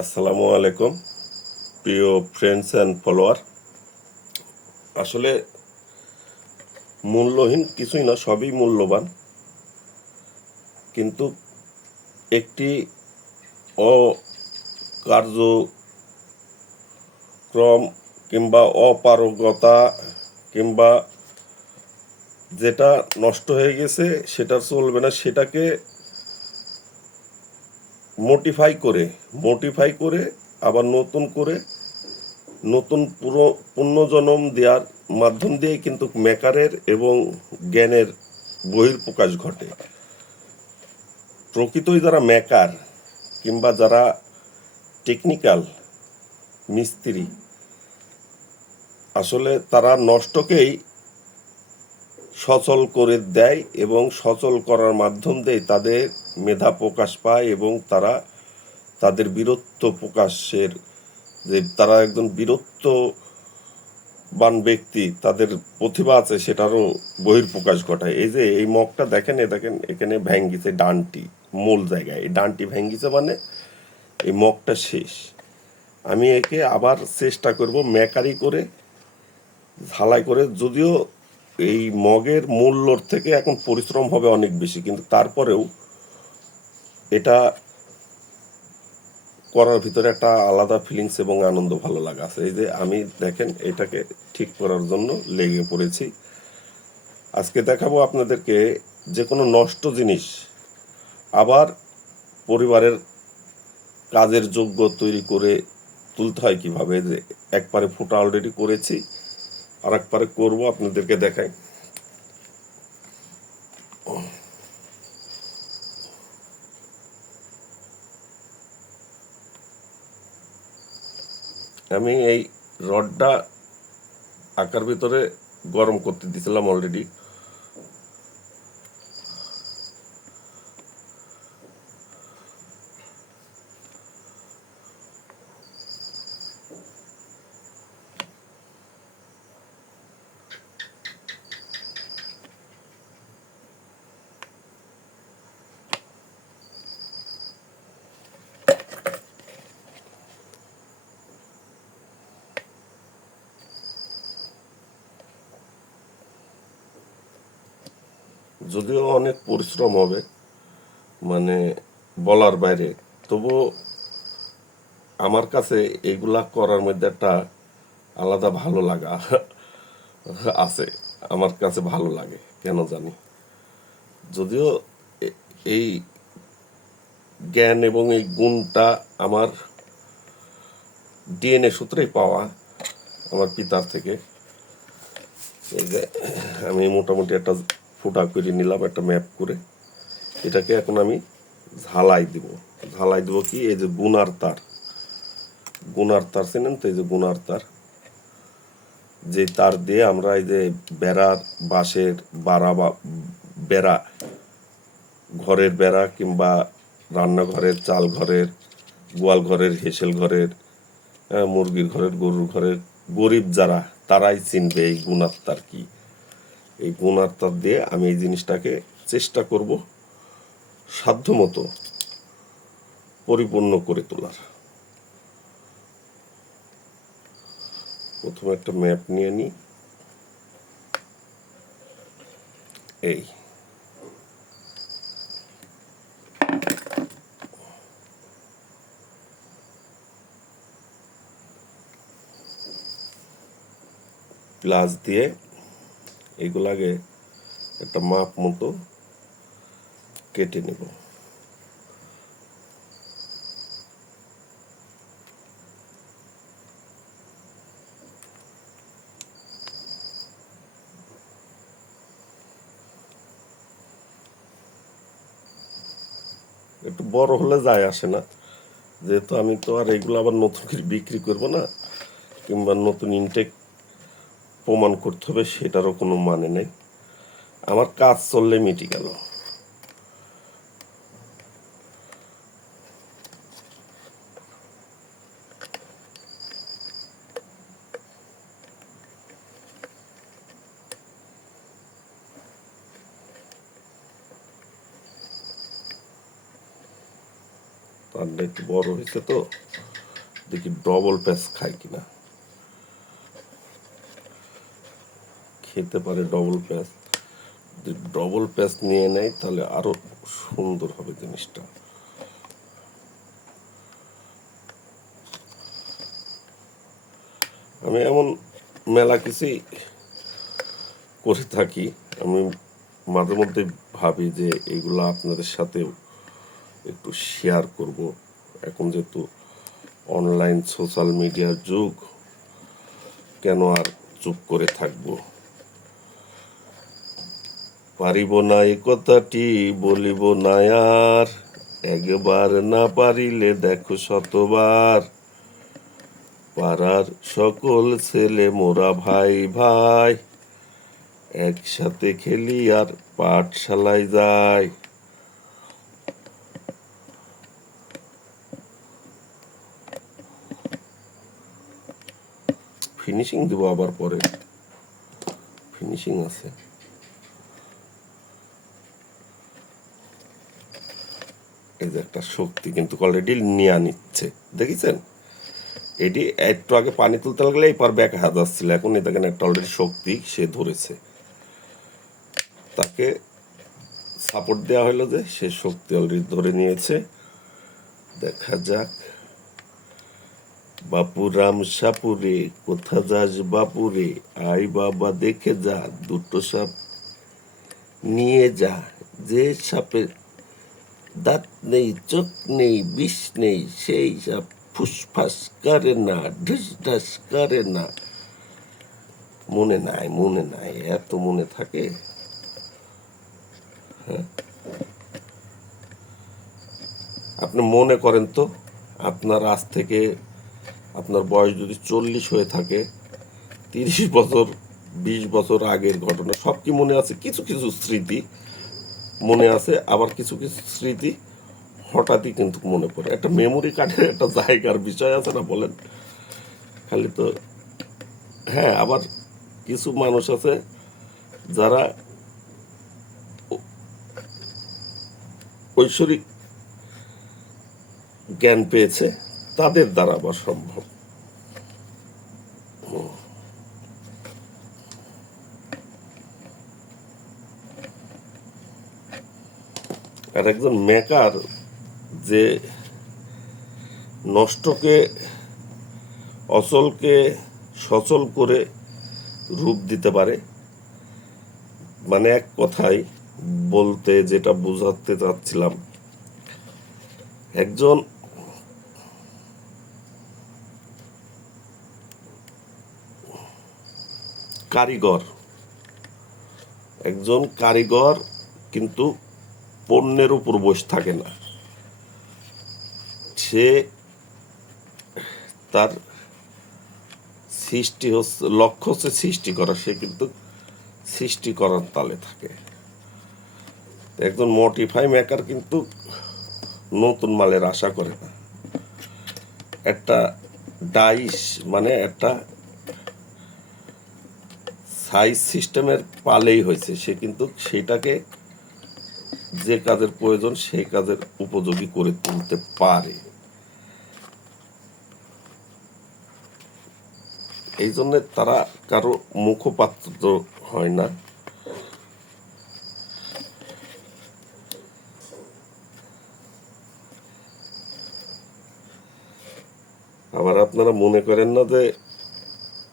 আসসালামু আলাইকুম প্রিয় ফ্রেন্ডস অ্যান্ড ফলোয়ার। আসলে মূল্যহীন কিছুই না, সবই মূল্যবান, কিন্তু একটি অকার্যক্রম কিংবা অপারগতা কিংবা যেটা নষ্ট হয়ে গেছে সেটা চলবে না, সেটাকে মোটিফাই করে আবার নতুন পুনর্জন্ম দেওয়ার মাধ্যম দিয়ে কিন্তু মেকারের এবং জ্ঞানের বহিঃপ্রকাশ ঘটে। প্রকৃতই যারা মেকার কিংবা যারা টেকনিক্যাল মিস্ত্রি, আসলে তারা নষ্টকেই সচল করে দেয় এবং সচল করার মাধ্যম দিয়ে তাদের মেধা প্রকাশ পায় এবং তারা তাদের বীরত্ব প্রকাশের, যে তারা একজন বীরত্ববান ব্যক্তি, তাদের প্রতিভা আছে সেটারও বহিঃপ্রকাশ ঘটায়। এই যে এই মগটা দেখেন, এখানে ভেঙ্গিছে ডানটি, মূল জায়গায় এই ডানটি ভেঙ্গিছে, মানে এই মগটা শেষ। আমি একে আবার চেষ্টা করব মেকারি করে, ঝালাই করে, যদিও এই মগের মূল্যর থেকে এখন পরিশ্রম হবে অনেক বেশি, কিন্তু তারপরেও এটা করার ভিতরে একটা আলাদা ফিলিংস এবং আনন্দ, ভালো লাগা আছে। এই যে আমি দেখেন এটাকে ঠিক করার জন্য লেগে পড়েছি। আজকে দেখাবো আপনাদেরকে যে কোনো নষ্ট জিনিস আবার পরিবারের কাজের যোগ্য তৈরি করে তুলতে হয় কিভাবে। যে একবারে ফুটা অলরেডি করেছি, আর একবারে করবো, আপনাদেরকে দেখাই। আমি এই রডটা আকার ভিতরে গরম করতে দিয়েছিলাম অলরেডি। যদিও অনেক পরিশ্রম হবে, মানে বলার বাইরে, তবুও আমার কাছে এগুলা করার মধ্যে একটা আলাদা ভালো লাগা আছে। আমার কাছে ভালো লাগে কেন জানি, যদিও এই জ্ঞান এবং এই গুণটা আমার ডিএনএ সূত্রেই পাওয়া, আমার পিতার থেকে। এই যে আমি মোটামুটি একটা ফুটা করে নিলাম, একটা ম্যাপ করে। এটাকে এখন আমি ঝালাই দিব কি, এই যে গুনার তার চেনেন তো, এই যে গুনার তার, যে তার দিয়ে আমরা এই যে বেড়ার, বাঁশের বেড়া, ঘরের বেড়া কিংবা রান্নাঘরের, চাল ঘরের, গোয়াল ঘরের, হেসেল ঘরের, মুরগির ঘরের, গরুর ঘরের গরিব যারা, তারাই চিনবে এই গুণার তার কি। এই গুণার তার দিয়ে আমি এই জিনিসটাকে চেষ্টা করব সাধ্যমতো পরিপূর্ণ করে তোলার। প্রথমে একটা ম্যাপ নিয়ে নিই। এই প্লাস দিয়ে এগুলাকে একটা মাপ মতো কেটে নেব। একটু বড় হলে যায় আসে না, যেহেতু আমি তো আর এগুলো আবার নতুন করে বিক্রি করব না, কিংবা নতুন ইনটেক প্রমাণ করতে হবে সেটারও কোনো মানে নেই। আমার কাজ চললে মিটে গেল। তারটা একটু বড় হয়েছে তো, দেখি ডবল প্যাচ খায় কিনা। খেতে পারে ডবল প্যাচ। যদি ডবল প্যাচ নিয়ে নেয় তাহলে আরো সুন্দর হবে জিনিসটা। আমি এমন মেলা কিছুই করে থাকি। আমি মাঝে মধ্যে ভাবি যে এগুলো আপনাদের সাথেও একটু শেয়ার করব। এখন যেহেতু অনলাইন সোশ্যাল মিডিয়ার যুগ, কেন আর চুপ করে থাকব। পারিব না এ কথাটি বলিব না আর, একবার না পারিলে দেখো শতবার। পাড়ার সকল ছেলে মোরা ভাই ভাই, একসাথে খেলি আর পাঠশালায় যাই। ফিনিশিং দেব আবার পরে, ফিনিশিং আছে। এই যে একটা শক্তি কিন্তু অলরেডি নিয়ে নিচ্ছে, দেখেছেন? এটি একটু আগে পানি তুলতে লাগলে এই পার ব্যাক হাত ছিল, এখন এই দেখেন একটা অলরেডি শক্তি সে ধরেছে। তাকে সাপোর্ট দেওয়া হলো যে সে শক্তি অলরেডি ধরে নিয়েছে। দেখা যাক। বাপুরাম সাপুরে কোথা যাস বাপুরে, আই বাবা দেখে যা দুটো সাপ নিয়ে যা। যে সাপের দাঁত নেই চোখ নেই বিষ নেই, সেই সাপ ফুসফাস করে না ঢুস ঢাস করে না। মনে নাই, মনে নাই, এত মনে থাকে। আপনি মনে করেন তো, আপনার আজ থেকে আপনার বয়স যদি 40 হয়ে থাকে, 30 বছর 20 বছর আগের ঘটনা সব কি মনে আছে? কিছু কিছু স্মৃতি মনে আছে, আবার কিছু কিছু স্মৃতি হঠাৎই কিন্তু মনে পড়ে। একটা মেমোরি কার্ডের একটা জায়গার বিষয় আছে না, বলেন? খালি তো হ্যাঁ, আবার কিছু মানুষ আছে যারা ঐশ্বরিক জ্ঞান পেয়েছে, তাদের দ্বারা আবার সম্ভব। আর একজন মেকার যে নষ্টকে অচলকে সচল করে রূপ দিতে পারে, মানে এক কথায় বলতে যেটা বোঝাতে চাচ্ছিলাম, একজন কারিগর, একজন কারিগর কিন্তু পণ্যের উপর বসে থাকে না। সে তার সৃষ্টি হচ্ছে, লক্ষ্য হচ্ছে সৃষ্টি করা, সে কিন্তু সৃষ্টি করার তালে থাকে। একজন মডিফাই মেকার কিন্তু নতুন মালের আশা করে না। একটা ডাইস মানে একটা সাইজ সিস্টেমের পালেই হয়েছে, সে কিন্তু সেটাকে যে কাজের প্রয়োজন সেই কাজের উপযোগী করে তুলতে পারে। এই জন্য তারা কারো মুখপাত্র হয় না। আবার আপনারা মনে করেন না যে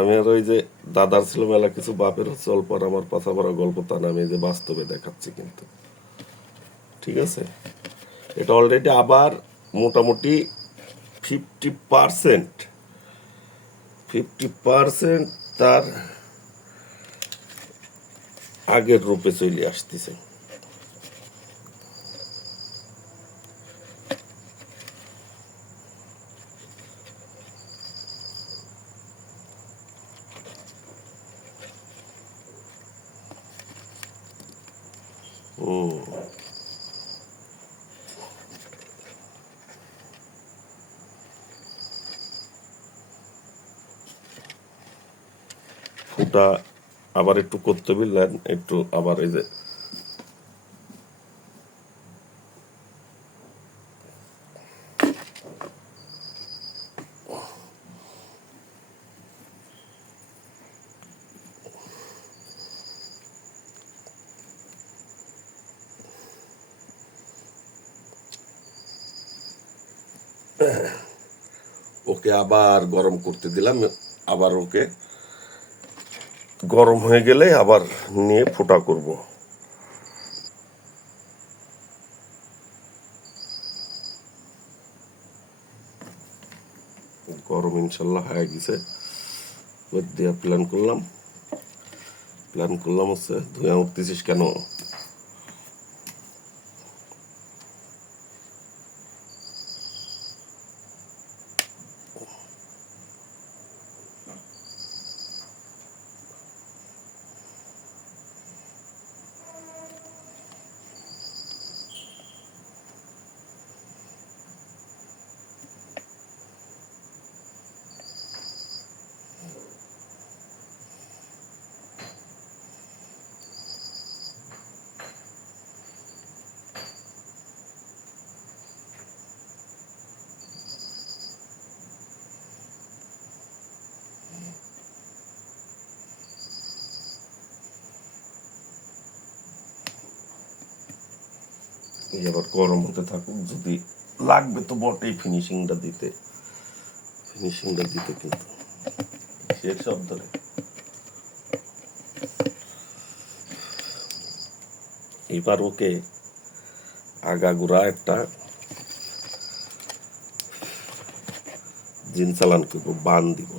আমি আর ওই যে দাদার ছিল মেলা কিছু বাপের হচ্ছে অল্প আর আমার পাছা ভরা গল্প, তা না, আমি এই যে বাস্তবে দেখাচ্ছি কিন্তু। ঠিক আছে, এটা অলরেডি আবার মোটামুটি 50% 50% তার আগের রূপে চলে আসতেছে। ফুটা আবার একটু করতে বললেন, একটু আবার এই যে ওকে আবার গরম করতে দিলাম, আবার ওকে গরম হয়ে গেলে আবার নিয়ে ফোঁটা করব। গরম ইনশাল্লাহ হয়ে গেছে। ওই দিয়ে প্ল্যান করলাম হচ্ছে ধুয়ে উঠতেছিস কেন? এই আবার গরম হতে থাকুক, যদি লাগবে তো বটেই ফিনিশিংটা দিতে কিন্তু সেসব ধরে এবার ওকে আগাগোড়া একটা জিন চালান করবো, বান দিব।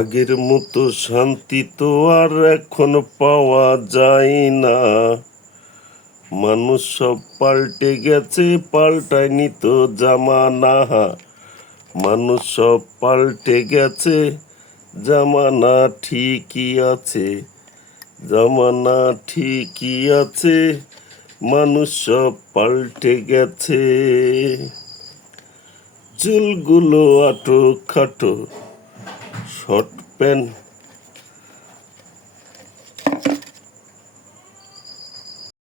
আগের মতো শান্তি তো আর এখন পাওয়া যায় না, মানুষ সব পাল্টে গেছে, পাল্টায়নি তো জামানা। মানুষ সব পাল্টে গেছে, জামানা ঠিকই আছে, জামানা ঠিকই আছে, মানুষ সব পাল্টে গেছে। চুলগুলো আটো খাটো, শর্ট প্যান্ট